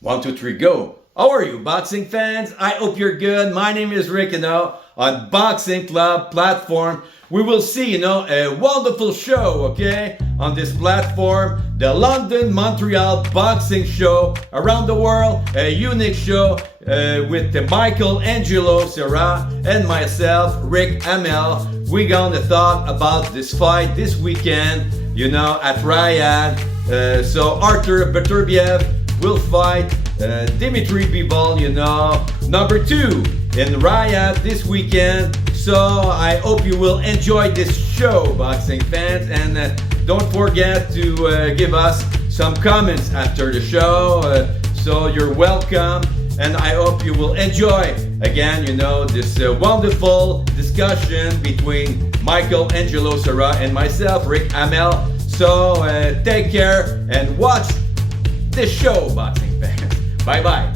One, two, three, go. How are you, boxing fans? I hope you're good. My name is Rick, on Boxing Club platform. We will see, a wonderful show, okay, on this platform. The London-Montreal boxing show around the world. A unique show with Michael Angelo Serra and myself, Rick Amel. We're gonna talk about this fight this weekend, at Riyadh. So Arthur Beterbiev will fight Dimitri Bivol, number 2 in Riyadh this weekend. So I hope you will enjoy this show, boxing fans, and don't forget to give us some comments after the show. So you're welcome, and I hope you will enjoy again, this wonderful discussion between Michael Angelo Serra and myself, Rick Amel. So take care and watch this show, boxing fans. Bye bye.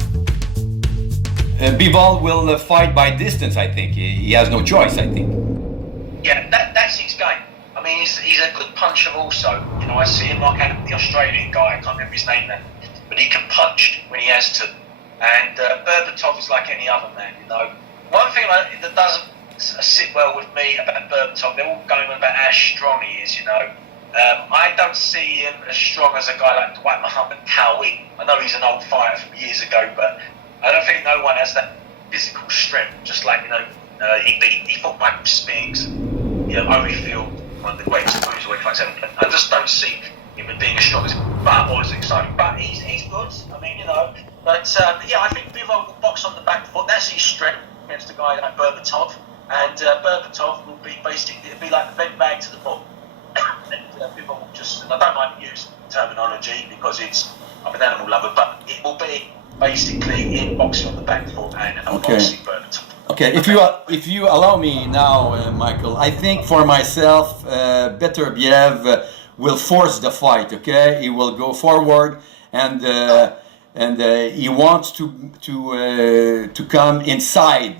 Bivol will fight by distance, I think. He has no choice, I think. Yeah, that's his game. I mean, he's a good puncher also. I see him like the Australian guy, I can't remember his name now, but he can punch when he has to. And Berbatov is like any other man, One thing that doesn't sit well with me about Berbatov, they're all going on about how strong he is, I don't see him as strong as a guy like Dwight Muhammad Cowie. I know he's an old fighter from years ago, but I don't think no one has that physical strength. Just like he fought Michael Spinks, Holyfield, one of the greatest cruiserweight fights ever. I just don't see him as being as strong as him, or as exciting. But he's good. I mean, But I think Bivol will box on the back foot. That's his strength against a guy like Berbatov, and Berbatov will be basically it'll be like the vent bag to the ball. And people will just, I don't like to use terminology because I'm an animal lover, but it will be basically in boxing on the back foot and boxing Berbatov. Okay, if you allow me now, Michael, I think for myself, Beterbiev will force the fight. Okay, he will go forward and he wants to come inside.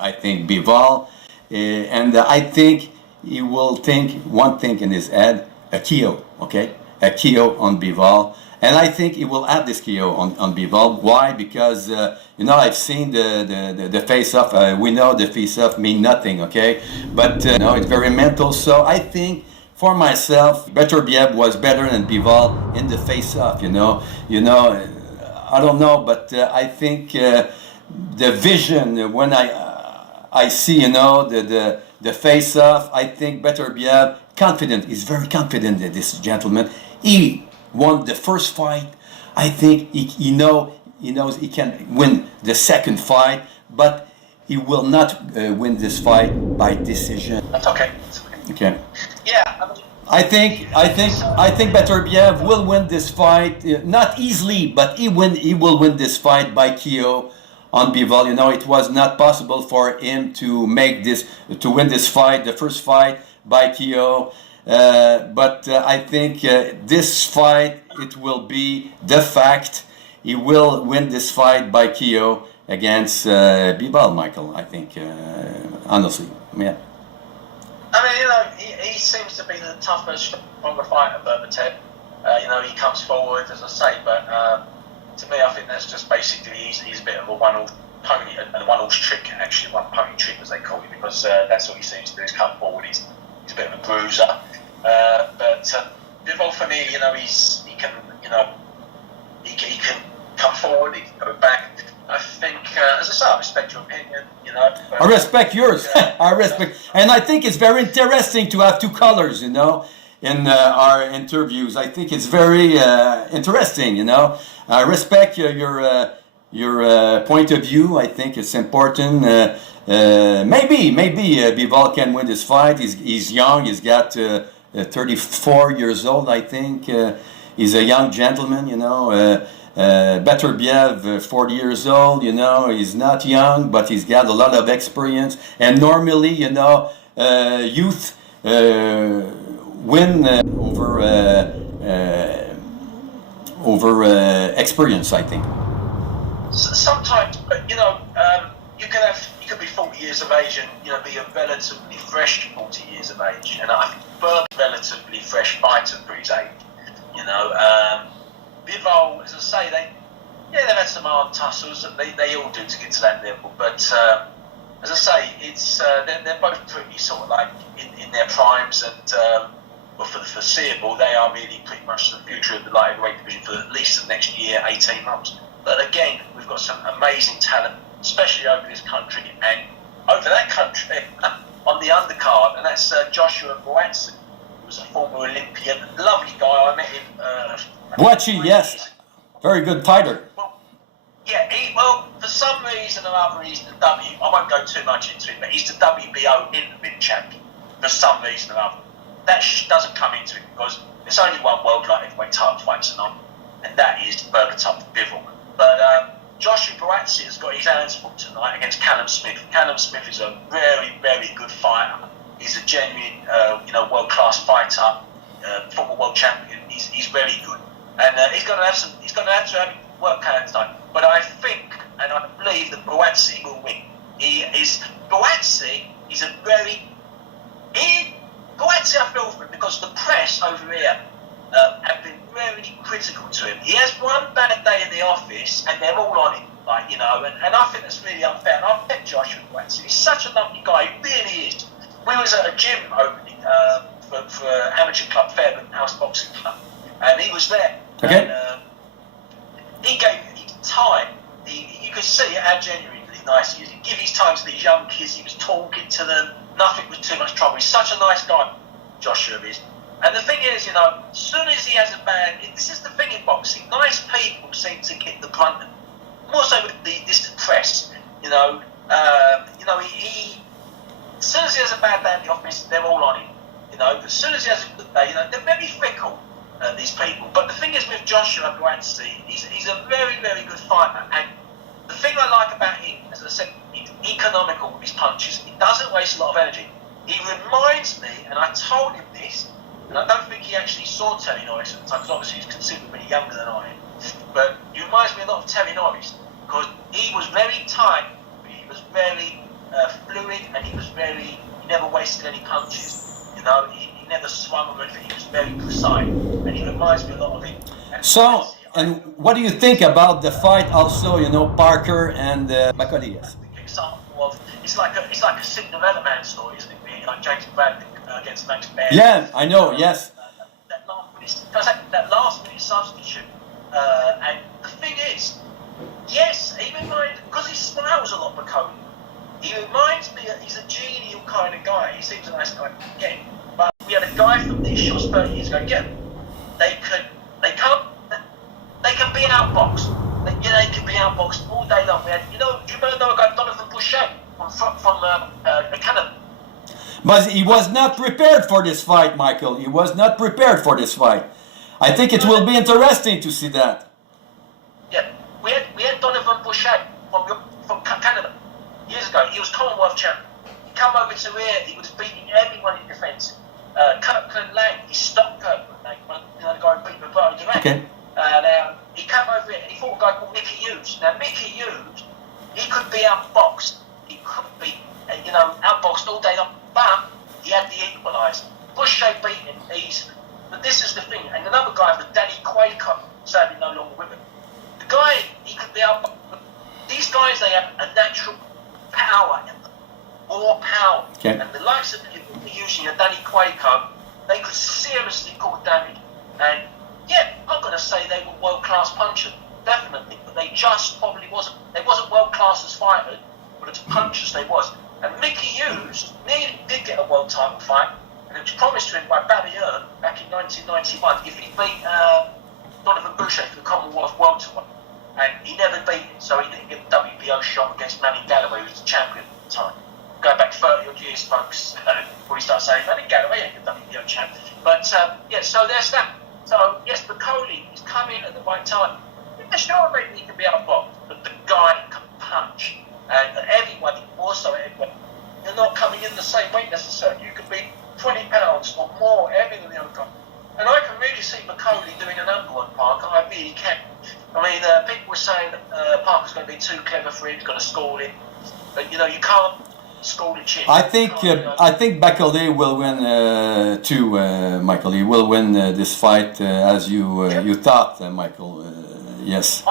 I think Bivol, and I think he will think one thing in his head, a KO, okay? A KO on Bivol. And I think he will add this KO on Bivol. Why? Because, I've seen the face-off. We know the face-off mean nothing, okay? But, it's very mental. So I think, for myself, Beterbiev was better than Bivol in the face-off, I don't know, but I think the vision, when I see, the face-off, I think Beterbiev, confident, he's very confident, this gentleman. He won the first fight. I think he knows he can win the second fight, but he will not win this fight by decision. That's okay. Okay. Yeah, I think Beterbiev will win this fight, not easily, but he will win this fight by KO on Bivol. It was not possible for him to win this fight, the first fight by KO. But I think this fight, it will be the fact. He will win this fight by KO against Bivol, Michael, I think, honestly. Yeah. I mean, he seems to be the tougher, stronger fighter, Berbatov. He comes forward, as I say, but to me, I think that's just basically he's a bit of a one-horse pony, and a one-horse trick, actually, one pony trick, as they call it, because that's all he seems to do is come forward. He's a bit of a bruiser. But Bivol, for me, he can come forward, he can go back. I think, as I say, I respect your opinion, I respect yours. I respect, and I think it's very interesting to have two colors, in our interviews. I think it's very interesting, I respect your point of view. I think it's important. Maybe Bivol can win this fight. He's young. He's got 34 years old, I think. He's a young gentleman, Beterbiev, 40 years old, he's not young, but he's got a lot of experience. And normally, youth win over experience, I think. Sometimes, but you can be 40 years of age and be a relatively fresh 40 years of age, and I think Berg's relatively fresh fighter for his age. Bivol, as I say, Yeah, they've had some hard tussles that they all do to get to that level. But as I say, it's they're both pretty sort of like in their primes, and well, for the foreseeable, they are really pretty much the future of the light heavyweight division for at least the next year, 18 months. But again, we've got some amazing talent, especially over this country and over that country on the undercard, and that's Joshua Buatsi, who was a former Olympian, lovely guy. I met him. Buatsi, yes, very good fighter. Yeah, well, for some reason or other, he's the I won't go too much into it, but he's the WBO interim champion for some reason or other. That doesn't come into it because there's only one world light heavyweight title fight tonight, and that is Berbatov Bivol. But Joshua Buatsi has got his hands full tonight against Callum Smith. Callum Smith is a very, very good fighter. He's a genuine, world-class fighter, former world champion. He's very good, and he's going to have to have work out tonight. But I think, and I believe that Buatsi will win. Buatsi is a very... Buatsi, I feel for him because the press over here have been very critical to him. He has one bad day in the office and they're all on him, and I think that's really unfair. And I've met Joshua Buatsi. He's such a lovely guy, he really is. We was at a gym opening for amateur club, Fairburn House Boxing Club, and he was there. Okay. And, he gave his time. You could see how genuinely nice he is. He'd give his time to these young kids. He was talking to them. Nothing was too much trouble. He's such a nice guy, Joshua is. And the thing is, as soon as he has a bad... This is the thing in boxing. Nice people seem to get the brunt of it. More so with the distant press. He as soon as he has a bad day in the office, they're all on him. As soon as he has a good day, they're very fickle. These people, but the thing is with Joshua Buatsi, he's a very, very good fighter, and the thing I like about him, as I said, he's economical with his punches. He doesn't waste a lot of energy. He reminds me, and I told him this, and I don't think he actually saw Terry Norris at the time, because obviously he's considerably younger than I am, but he reminds me a lot of Terry Norris, because he was very tight, but he was very fluid, and he never wasted any punches. He never swung or anything. He was very precise, and he reminds me a lot of him. So, and what do you think about the fight? Also, Parker and Macaulay. Yes. Example of it's like a Cinderella Man story, isn't it? Really? Like James Bradley against Max Baer. Yeah, I know. Yes. That last minute substitute, and the thing is, yes, he reminds because he smiles a lot, Macaulay. He reminds me that he's a genial kind of guy. He seems a nice guy. Yeah. But we had a guy from these shots 30 years ago. Yeah, they can be outboxed. They can be outboxed all day long. We had, do you remember a guy, Donovan Boucher from Canada? But he was not prepared for this fight, Michael. He was not prepared for this fight. I think it will be interesting to see that. Yeah, we had Donovan Boucher from Canada years ago. He was Commonwealth champion. He come over to here. He was beating everyone in defence. Kirkland Lang, he stopped Kirkland Lang, the guy who beat Roberto Duran. Okay. Now, he came over here and he fought a guy called Mickey Hughes. Now, Mickey Hughes, he could be outboxed. He could be, outboxed all day long, but he had the equaliser. Boucher beat him easily. But this is the thing, and another guy was Danny Quaker, sadly no longer with him. The guy, he could be outboxed. These guys, they have a natural power in them. More power. Okay. And the likes of using a Danny Quaker, they could seriously cause damage. And yeah, I'm going to say they were world-class punchers, definitely, but they just probably wasn't. They wasn't world-class as fighters, but as punchers they was. And Mickey Hughes nearly did get a world title fight, and it was promised to him by Barry Earn back in 1991 if he beat Donovan Boucher for the Commonwealth welterweight, and he never beat him, so he didn't get the WBO shot against Manny Galloway, who was the champion at the time. Going back 30 odd years, folks, before he started saying, Manny Galloway ain't the WBO champ. But yeah, so there's that. So yes, Macaulay is coming at the right time. Yeah, sure, maybe he can be outboxed, but the guy can punch. And everybody, also everybody, you're not coming in the same weight necessarily. You could be 20 pounds or more heavier than the other guy. And I can really see Macaulay doing a number on Parker. I really can. I mean, people were saying that Parker's going to be too clever for him. He's going to school him. But you can't school the chin. I think Macaulay will win too. Michael, he will win this fight as you thought, Michael. Yes.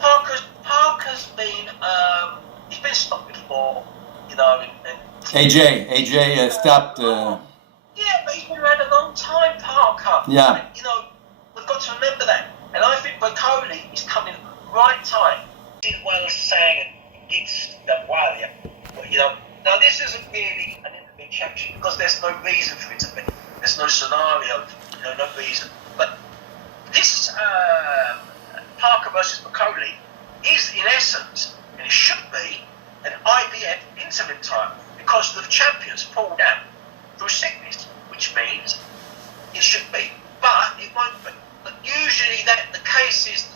Parker's been he's been stopped before, you know, and AJ stopped. yeah, but he's been around a long time, Parker. Yeah. And, you know, we've got to remember that. And I think Bacoli is coming at the right time. Did well sang and gigs that while, you know. Now this isn't really an intimate championship because there's no reason for it to be. There's no scenario, no reason. But this Parker versus Bacoli is in essence, and it should be, an IBF intimate title because the champions pulled out through sickness, which means it should be, but it won't be. But usually the case is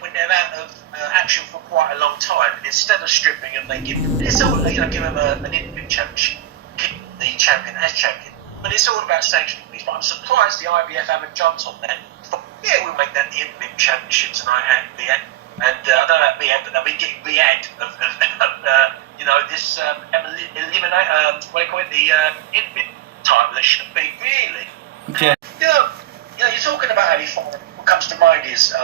when they're out of action for quite a long time, and instead of stripping them, they give them an intimate championship, keep the champion as champion. But it's all about sanctioning these. But I'm surprised the IBF haven't jumped on that. But, yeah, we'll make that the intimate championship tonight at Riyadh. And I don't know about Riyadh, but they'll be getting Riyadh of this eliminate, what do you call it, the intimate title. That should be really. Okay. You know, you're talking about Ali Foreman. What comes to mind is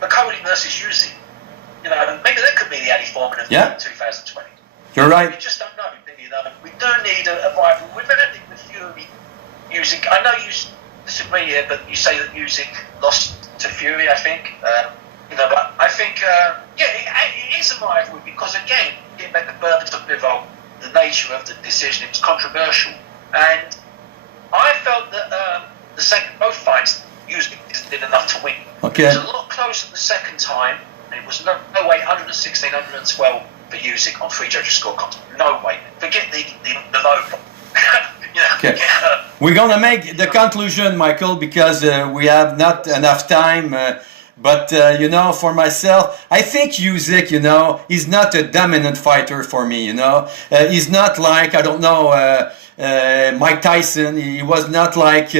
Bacoli versus Usyk. You know, maybe that could be the Ali Foreman of 2020. You're right. We just don't know. You know, we do need a rival. We've had it with Fury, Usyk. I know you disagree here, but you say that Usyk lost to Fury. I think. You know, but I think it is a rivalry because again, getting back to Berbatov, the nature of the decision, it was controversial, and I felt that the second both fights Usyk did enough to win. Okay. It was a lot closer the second time, and it was no way 116, 112 for Usyk on three judges scorecards. No way. Forget the low. Okay. We're gonna make the conclusion, Michael, because we have not enough time. But you know, for myself, I think Usyk, you know, he's not a dominant fighter for me. You know, he's not like Mike Tyson. He was not like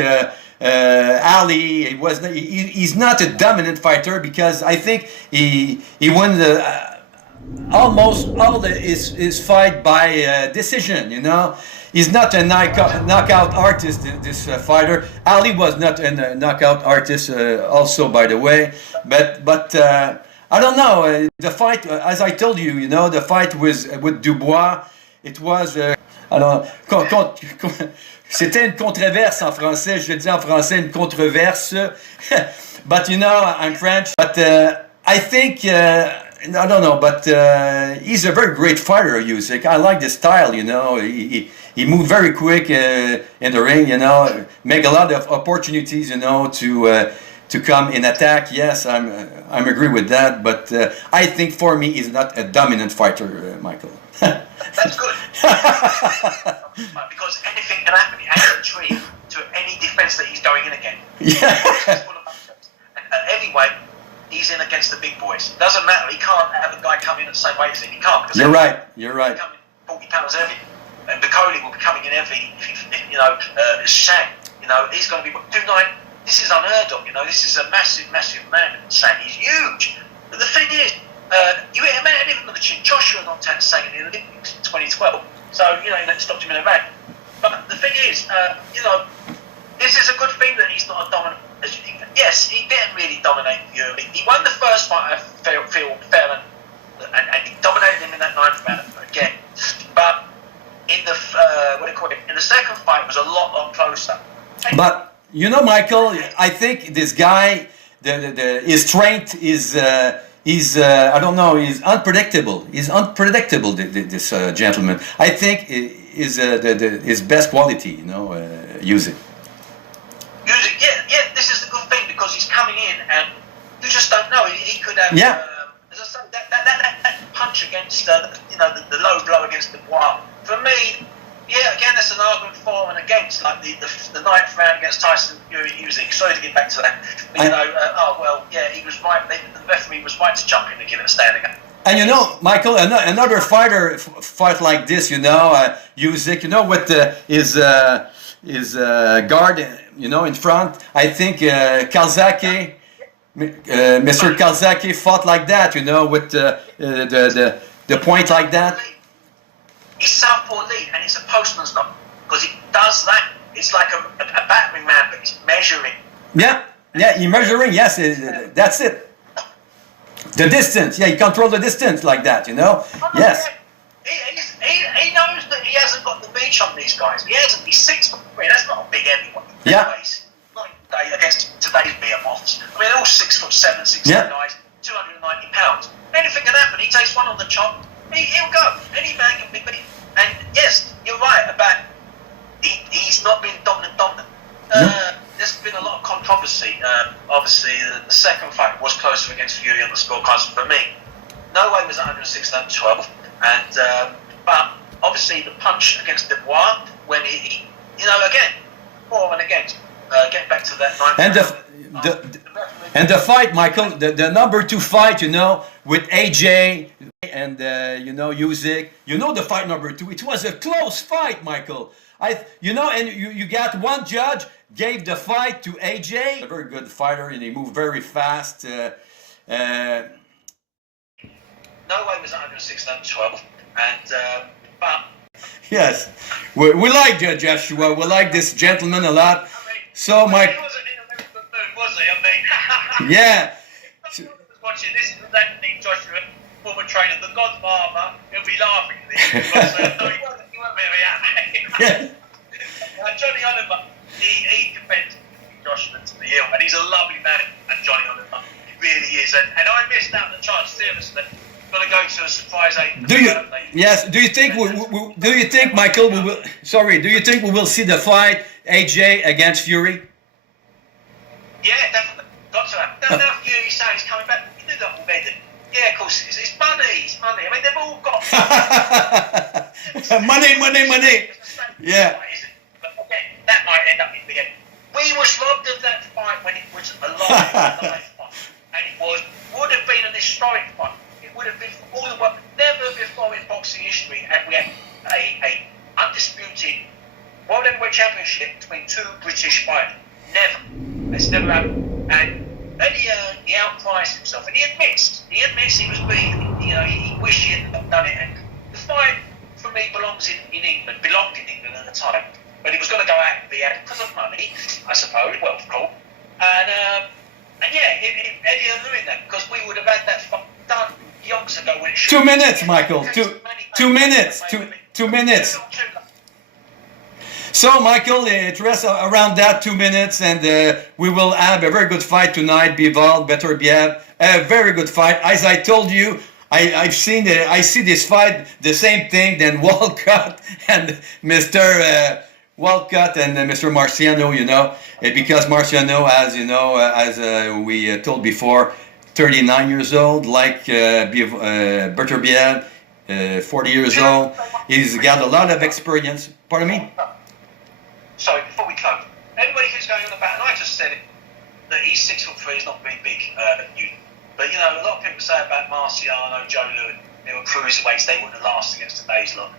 Ali. He was. He's not a dominant fighter because I think he won almost all his fight by decision. You know. He's not a knockout artist, this fighter. Ali was not a knockout artist also, by the way. But I don't know. The fight, as I told you, you know, the fight with Dubois, it was... C'était une controverse en français. Je dis en français une controverse. But, you know, I'm French. But I think... I don't know, but he's a very great fighter, Usyk. I like the style, you know. He moved very quick in the ring, you know. Make a lot of opportunities, you know, to come in attack. Yes, I'm agree with that. But I think for me, he's not a dominant fighter, Michael. That's good. Because anything can happen. He has a tree to any defense that he's going in again. Yeah. And anyway. He's in against the big boys. Doesn't matter. He can't have a guy come in at the same weight as him. He can't. You're right. You're right. 40 pounds heavy. And Bacoli will be coming in heavy. You know, Sang. You know, he's going to be 290. This is unheard of. You know, this is a massive, massive man. Sang. He's huge. But the thing is, you imagine even with the chin. Joshua knocked out Sang in the Olympics in 2012. So you know, that stopped him in a round. But the thing is, you know, this is a good thing that he's not a dominant. Yes, he didn't really dominate Fury. He won the first fight, I feel fair, and he dominated him in that ninth round again. But in the in the second fight, it was a lot closer. But you know, Michael, I think this guy, his strength is I don't know, he's unpredictable. He's unpredictable. This gentleman, I think, is his best quality. You know, Usyk. Yeah, this is the good thing because he's coming in and you just don't know. He could have, as I say, that punch against, you know, the low blow against the Dubois. For me, yeah, again, that's an argument for and against, like the ninth round against Tyson Fury Usyk. Sorry to get back to that. But, you know, he was right. The referee was right to jump in and give it a standing up. And you know, Michael, another fighter fight like this, you know, Usyk, you know, with his guard, you know, in front. I think Calzaghe, Mr. Calzaghe fought like that, you know, with the point like that. He's southpaw lead, and it's a postman's knock because he does that. It's like a battering man, but he's measuring. Yeah, he's measuring. Yes, that's it. The distance, yeah, he controls the distance like that, you know? Oh, Yes. He knows that he hasn't got the reach on these guys. He hasn't. He's 6'3". That's not a big heavyweight. Yeah. Not against today's behemoths. I mean, they're all 6'7", 6'8" Yeah. guys, 290 pounds. Anything can happen. He takes one on the chop. He'll go. Any man can be beat. And yes, you're right about he's not been dominant. There's been a lot of controversy. Obviously, the second fight was closer against Fury on the scorecards for me. No way was 106, 112. And but obviously the punch against Dubois when he again, for and against. Get back to that. And the fight, Michael, the number 2 fight, with AJ and Usyk. The fight number 2. It was a close fight, Michael. And you got one judge gave the fight to AJ. A very good fighter, and he moved very fast. No way was 106, 112. And but yes, we like Joshua. We like this gentleman a lot. So He wasn't in a very good mood, was he? I mean, yeah. Watching this is Anthony Joshua, former trainer, the Godfather. He'll be laughing at this because no, he wasn't very happy. Yeah. Johnny Oliver, he defends Joshua to the hill, and he's a lovely man. And Johnny Oliver, he really is. And I missed out the chance. Seriously, going to go to a surprise eight. Do you think Michael? Do you think we will see the fight AJ against Fury? Yeah, definitely. Got to have. Now Fury saying he's coming back. You knew that already. Yeah, of course. It's money. It's money. I mean, they've all got money. Yeah. But again, that might end up in the end. We was robbed of that fight when it was a live fight, and it would have been an historic fight. It would have been for all the world. Never before in boxing history had we had a undisputed World Heavyweight Championship between 2 British fighters. Never. It's never happened. And Eddie he outpriced himself, and he admits he was beaten. He wished he hadn't done it. And the fight for me belonged in England at the time. But he was going to go out and be out because of money, I suppose. Well, of course. And yeah, Eddie are doing that because we would have had that fight done yonks ago when it should. 2 minutes, Michael. 2 minutes. 2 minutes. So, Michael, it rests around that 2 minutes, and we will have a very good fight tonight. Bivol, Beterbiev, a very good fight. As I told you, I see this fight the same thing than Walcott and Mr. Walcott and Mr. Marciano. Because Marciano, as we told before, 39 years old, like Beterbiev, 40 years old. He's got a lot of experience. Pardon me? Sorry, before we close, everybody who's going on about, and I just said it, that he's 6'3", he's not very big, but a lot of people say about Marciano, Joe Lewis, they were cruiserweights, they wouldn't have lasted against today's lot.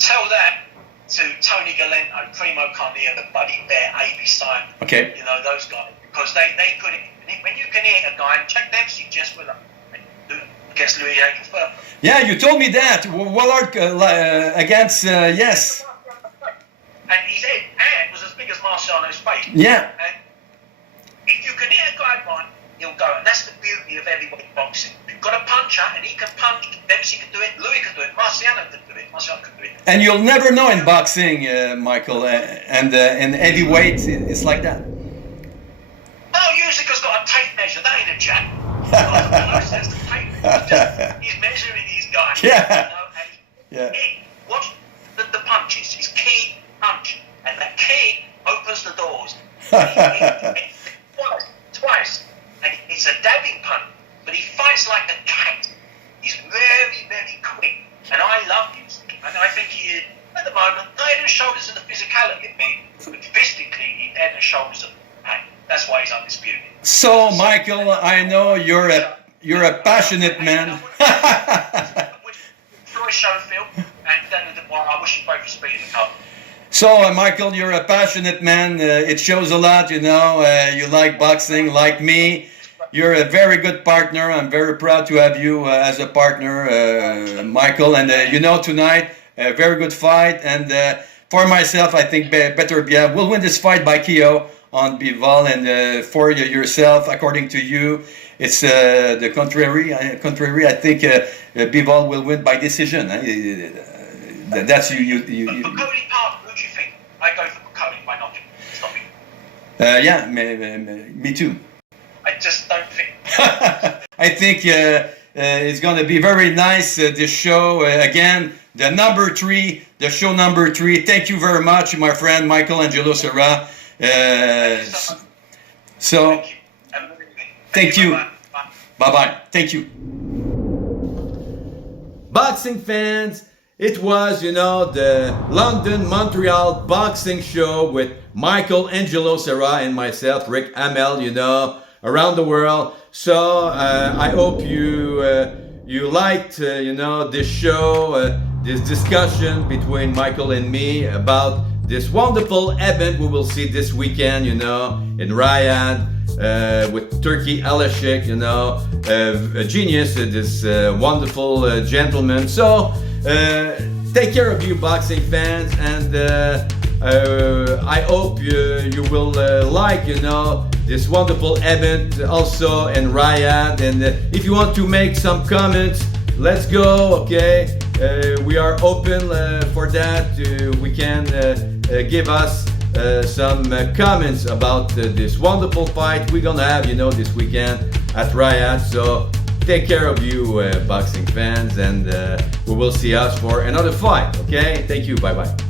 Tell that to Tony Galento, Primo Carnea, the Buddy Bear, A.B. Simon, okay. Those guys, because they could, when you can hit a guy, and Jack Dempsey just with against Louis Yankel. Yeah, you told me that. Wallard against, yes. And his hand was as big as Marciano's face. Yeah. And if you can hit a guy right, he'll go. And that's the beauty of heavyweight boxing. You've got a puncher, and he can punch. Dempsey can do it. Louis can do it. Marciano can do it. And you'll never know in boxing, Michael, and in heavyweight, it's like that. Oh, Usyk got a tape measure. That ain't a jack. He's measuring these guys. Yeah. And watch the punches. His key punch, and that key opens the doors. Twice, and it's a dabbing punch, but he fights like a cat. He's very, very quick, and I love him. And I think he is, at the moment, not head and shoulders in the physicality of me, but physically, he's head and shoulders of pain. That's why he's undisputed. So, Michael, I know you're a passionate man. Troy Schofield and Daniel Dubois, I wish you both speed in the cup. So, Michael, you're a passionate man. It shows a lot, you like boxing, like me. You're a very good partner. I'm very proud to have you as a partner, Michael. And, tonight, a very good fight. And for myself, I think Beterbiev will win this fight by KO on Bivol. And for yourself, according to you, it's the contrary. I think Bivol will win by decision. That's you. But Cody Park, who do you think? I go for Cody by knocking. Stop me. Yeah, me too. I just don't think. I think it's going to be very nice, this show. Again, the show number 3. Thank you very much, my friend Michael Angelo Serra. So, thank you. Bye-bye. Thank you. Boxing fans, it was, the London-Montreal boxing show with Michael Angelo Serra and myself, Rick Hamel, around the world. So I hope you liked this show, this discussion between Michael and me about this wonderful event we will see this weekend, in Riyadh, with Turkey Alashik, a genius, this wonderful gentleman. So take care of you, boxing fans, and I hope you will like, this wonderful event also in Riyadh. And if you want to make some comments, let's go, okay? We are open for that. We can give us some comments about this wonderful fight we're gonna have, this weekend at Riyadh. So take care of you, boxing fans, and we will see us for another fight, okay? Thank you, bye-bye.